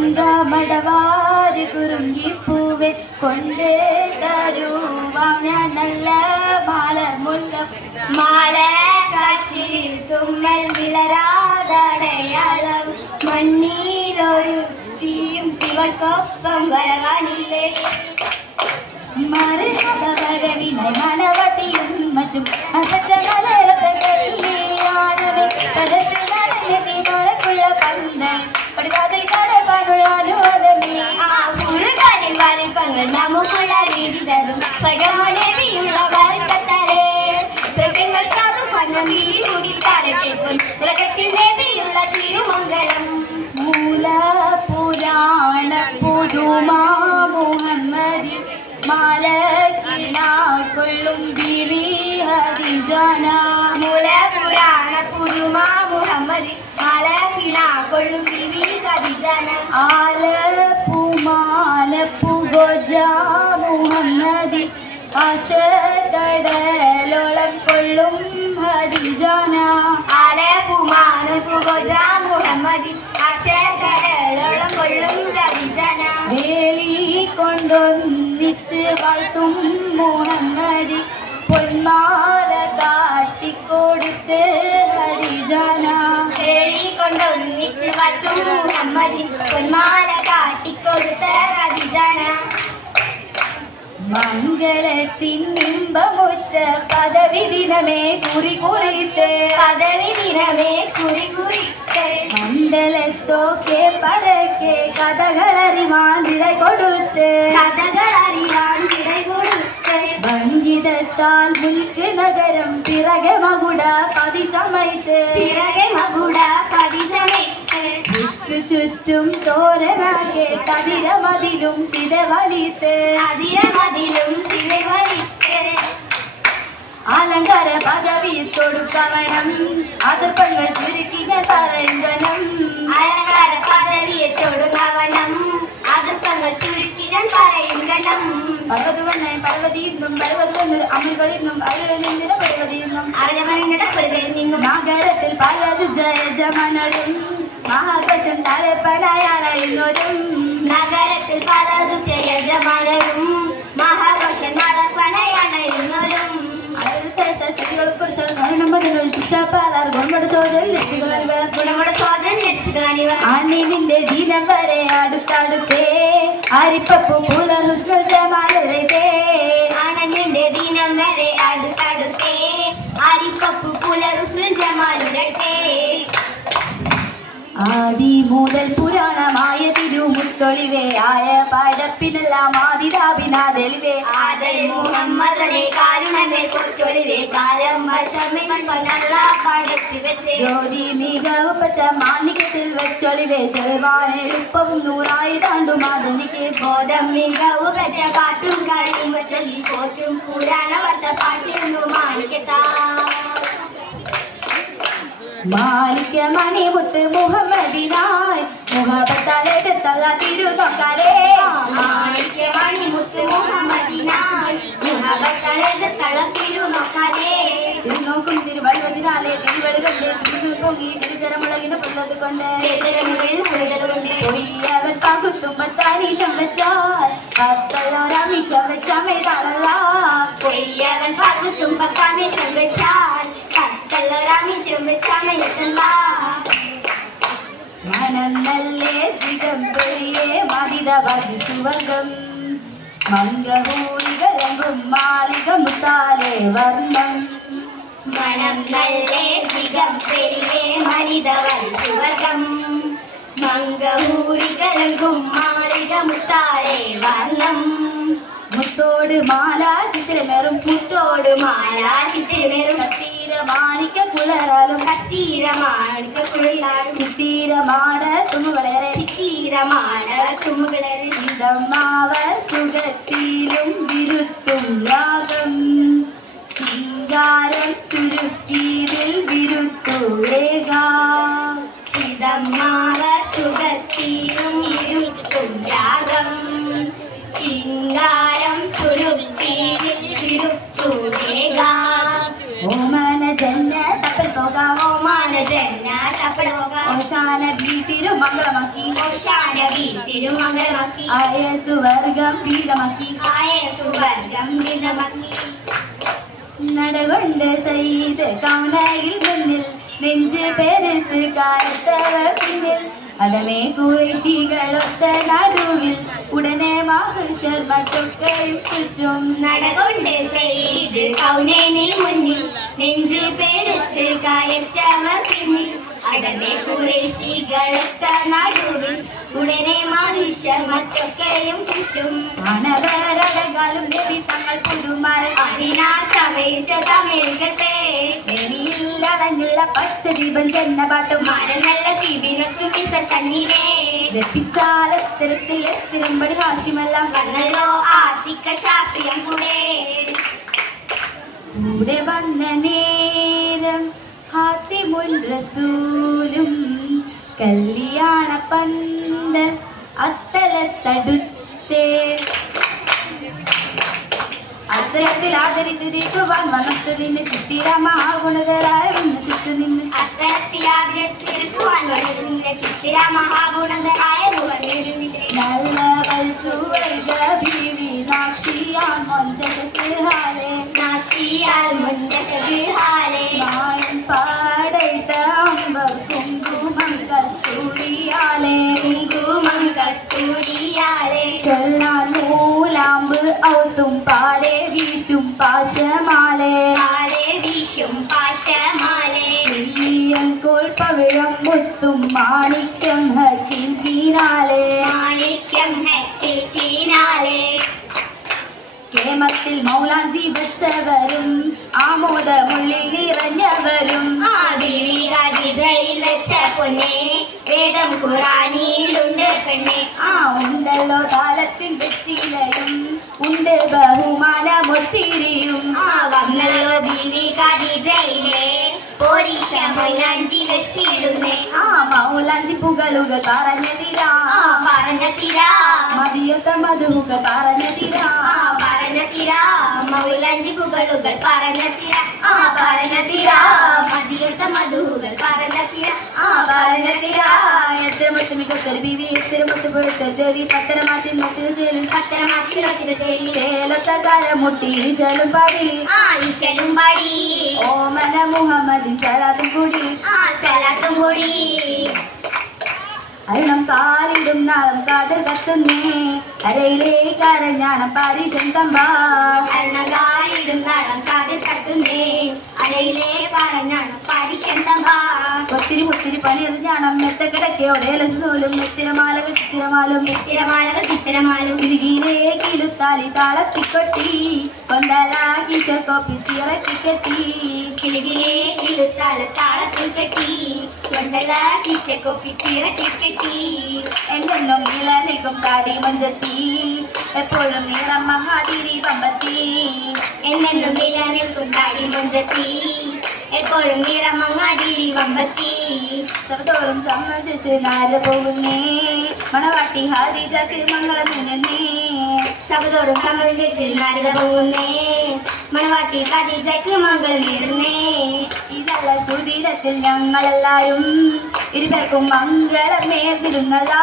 മങ്കമടവാര് പൂവേ കൊണ്ടേ തരുവാം ഞാൻ നല്ല മാല മുല്ല. മാല കാശി തുമ്മൽ വിളരാതടയാളം. മണ്ണിലൊരു തീയും തിവൾക്കൊപ്പം വരവാനില്ലേ മറുകടവരവിനെ മണവട്ടിയും മറ്റും അസറ്റ മുഹമ്മദി ആശകടലോളം കൊള്ളും ഹരിജന ആലപ്പുമാന പുകജ മുഹമ്മദ് ആശകടലോളം കൊള്ളും കദിജന വേളി കൊണ്ടൊന്നിച്ച് വാഴ്ത്തും മുഹമ്മദി പൊന്മാല കാട്ടിക്കൊടുത്ത് ഹരിജന കേളി കൊണ്ടൊന്നിച്ച് വത്തും മുഹമ്മദി പൊന്മാല കാട്ടിക്കൊടുത്ത് കദിജന மங்களத்தின் இன்பமுற்ற பதவி தினமே குறி குறித்து. பதவி தினமே குறி குறித்து. மண்டலத்தோக்கே படக்கே கதகள் அறிவான் விடை கொடுத்து. கதகள் அறிவான் ഭംഗിതത്താൽ മുൽക്ക് നഗരം പിറകെ മകുട പതിച്ചമൈത്ത് പിറകെ മകുട പതിചമയ്ത്ത് ചുറ്റു ചുറ്റും തോരണാകെ കതിരമതിലും ചിതവലിത്ത്. അതിരമതിലും സിലവലിത്ത് അലങ്കാര പദവി കൊടുക്കവണം അതിർപ്പങ്ങൾ ചുരുക്കിയ പറയണം അലങ്കാര പദവിയെ തൊടുകവണം അതിർപ്പങ്ങൾ ചുരുക്കിടാൻ പറയും പർവതവണ്ണൊരു അമലുകളിന്നും അയലെന്നിര പർവതിയെന്നും അവരവരുടെ നിന്നും നഗരത്തിൽ പലത് ജയ ജമനരും മഹാകശം നഗരത്തിൽ പലതു നടപ്പനയണയുന്നവരും സ്ത്രീകൾ പുരുഷർ ഗുണമട് ചോദ്യം ചോദ്യം ലക്ഷ്യകാണിവർ അണ്ണിനിന്റെ ദീനം വരെ അടുത്തടുത്തേ. അരിപ്പപ്പു പൂല ഹുസ്നുൽ ജമാലേ ആദി മുതൽ പുരാണമായ തിരുമുത്തൊളിവേ ആയ പടപ്പിനെല്ലാം ആദിതാപിനാതെളിവേ ആദൽ മുഹമ്മദനെ കാരുണമേ കാലം പടച്ചു വെച്ചേ. ജ്യോതി മാണിക്യത്തിൽ വെച്ചൊളിവേ ചെൽവാൻ എളുപ്പവും നൂറായി താണ്ടും ആധുനിക്ക് ബോധം മികവ് പറ്റ പാട്ടും കാര്യം വെച്ചൊല്ലി പോറ്റും പുരാണ വർത്ത പാട്ടിരുന്നു മാണിക്കത്താ മാണിക്യ മണിമുത്ത് മുഹമ്മദിനായി മുഹബത്താലേറ്റത്തല്ല തിരുനോക്കാലേ മാണിക്യമണി മുത്ത് മുഹമ്മദിനാൽ മുഹബത്തളെ തിരുനോക്കാലേ തിരുനോക്കും തിരുവഴുവതിനാലേ തിരുവഴുകണ്ടേ തിരുപൊങ്ങി തിരുതരമുളകിന് പുള്ളത് കൊണ്ട് ചേതരങ്ങളിൽ പുലരുകൊണ്ട് പൊയ്യവൻ പകുത്തുമ്പത്താനീശം വെച്ചാൽ പത്തല്ലോരാമിഷം വെച്ചമേതാളല്ല പൊയ്യവൻ പകുത്തും പത്താമേശം വെച്ചാൽ കത്തല്ലൊരാമിശം വെച്ചാമയത്തല്ല മനം നല്ലേ ജിഗംബരിയെ മതിതവതി സുവർഗം. മംഗഹൂരികളെങ്കും മാളിക മുത്താലെ വർണം. മണം നല്ലേ ജിഗം പെരിയേ മനിതവൻ സുവർഗം. മംഗമൂരി കലങ്കും മാളിക മുത്താലെ വർണം. മുത്തോട് മാലാ ചിത്രമേറും മുത്തോട് മാലാ ചിത്രമേറും കത്തീര മാണിക്ക കുളരാലും കത്തീരമാണിക്ക കുഴലാലും ചിത്തീരമാട തുമുകളേറെ ചിത്തീരമാണ തുമ്മുകളെ ചിതമാവർ സുഖത്തിലും വിരുത്തും രാഗം. ശൃംഗാരം ചുരുക്കിയതിൽ വിരുത്തു വേഗ ചിതമ്മാവ സുഖത്തിലും വിരുത്തും രാഗം. ചിങ്കാരം ഓശാന തിരുമംഗളമാക്കി ആയസു വർഗം വിധമാക്കി നടകൊണ്ട് സയ്യിദ് കൗനയിൽ മുന്നിൽ നെഞ്ച് പെരുത്ത് കാലത്തവർ പിന്നിൽ അടമേ കുറേശികളൊത്ത നടുവിൽ ഉടനെ മാഹുഷർ മറ്റൊക്കെയും ചുറ്റും നടകൊണ്ട് ചെയ്ത് കൗനേനിൽ മുന്നിൽ നെഞ്ചു പേരത്ത് കായറ്റവർ പിന്നിൽ. അടമേ കുറേശികളൊത്ത നടുവിൽ ഉടനെ മനുഷ്യർ മറ്റൊക്കെയും ചുറ്റും. അണവരടകാലും ദേവി തങ്ങൾ പുതുമാൽ അതിനാൽ ചമയിച്ച തമിഴ്കട്ടെ എണിയിൽ അടഞ്ഞുള്ള പച്ച ദീപം ചെന്നപാട്ടും മരം നല്ല തീപിനൊക്കെ പിസ തന്നിലേ വെപ്പിച്ചാലത്തരത്തിൽ എത്തിരമ്പടി ഹാഷിമെല്ലാം വന്നല്ലോ ആദിക്ക ശാസ്ത്രീയം കൂടെ. കൂടെ വന്ന നേരം ഹാത്തിമുൽ റസൂലും കല്യാണ പന്തൽ അത്തലത്തടുത്തേ. അത്തരത്തിൽ ആദരിത്തിരിക്കുവാൻ മനസ്സിന് ചിത്തിരമാകുണതരായ ശുദ്ധ നിന്ന്. അത്തരത്തിലാഗ്രഹത്തിരിക്കുവാൻ വരുന്ന ചിത്തിര മഹാഗുണതരായ സുവർണരുവിനെ നല്ലവൾ സുവർഗ ബീവി നാക്ഷിയാൻ മൊഞ്ചശക്ക് ഹാലേ നാച്ചിയാൽ മുന്തസഹാലെ മായൻ പാടൈത്ത അമ്പർ കുങ്കുമം കസ്തൂരിയാലേ കുങ്കുമം കസ്തൂരിയാലെ ചൊല്ലാൻ മൂലാമ്പ് ഔത്തും പാടെ മാണിക്യം ഹക്കിനാലേ മാണിക്യം ഹെത്തിനാലെ കേമത്തിൽ മൗലാഞ്ചി വെച്ചവരും ആമോദമുള്ളിൽ നിറഞ്ഞവരും. ആദിവികാതിജയിൽ വെച്ച പൊന്നെ വേദം ഖുറാനിയിലുണ്ട് പെണ്ണെ. ആ ഉണ്ടല്ലോ കാലത്തിൽ വെറ്റിലയും ഉണ്ട് ബഹുമാനമൊത്തിരിയും. ആ മൈലാഞ്ചി വെച്ചിടുന്നേ ആ മൗലാഞ്ചി പുകളുകൾ പറഞ്ഞ തിരാ. പറഞ്ഞ തിരാ. മതിയൊത്ത മധുമുകൾ പറഞ്ഞ തിരാ. പറഞ്ഞ തിരാ. മൗലാഞ്ചി പുകളുകൾ പറഞ്ഞ തിരാ. ആ പറഞ്ഞ തിരാ മതിയൊത്ത മധുകൾ പറഞ്ഞ തിര ആ പറഞ്ഞതിരാ എത്ര മികത്തൊരു ബിവി ദേവി പത്തര മാറ്റി നോക്കിയ ചേലിൽ പത്തരമാക്കി ചേലി ചേലത്ത കരമുട്ടി ഈശലും പടി. ആ ഈശലും പടി. ഓമന മുഹമ്മദിൻ സലാത്തും കൂടി. ആ സലാത്തും കൂടി. അരണം കാലിടും നാളം കാതൽ കത്തുന്നേ. അരയിലെ കരഞ്ഞാണം പാരീശൻ തമ്പാ അരണകാലിടും നാളം കാതിൽ അരയിലേ അരയിലെ പറഞ്ഞാണ് പരിശന്തമാ ഒത്തിരി ഒത്തിരി പനി അത് ഞാണം കിടക്കയോടെ ലസനൂലും ഒരേ വെച്ചിരമാലും മെത്തിരമാലക ചിത്തിരമാലും. കിലുകിയിലേ കിലുത്താലി താളത്തിക്കൊട്ടി ചിറക്കി കെട്ടി. കിലുകിലേ കിലുത്താള താളത്തിൽ കെട്ടി. കൊണ്ടല ചിറക്കി കെട്ടി. എന്നെന്നും നിലനിൽക്കും താടി മഞ്ചത്തി. എപ്പോഴും നിറം മഹാതിരി പമ്പത്തി. എന്നെന്നും നിലനിൽക്കും താടി മുഞ്ചത്തി. എപ്പോഴും നിറമങ്ങാടി വമ്പത്തി സവതോറും സമ്മതിച്ച് നാല് പോകുന്നേ. മണവാട്ടി ഹാദിജക്ക് മംഗളം നിന്നേ സബതോറും സംബന്ധിച്ച് നാല് പോകുന്നേ. മണവാട്ടി കതിജയ്ക്ക് മംഗളം നേരുന്നേ ഇതല്ല സുധീരത്തിൽ ഞങ്ങളെല്ലാരും. ഇരുപേർക്കും മംഗളം നേർന്നിരുന്നതാ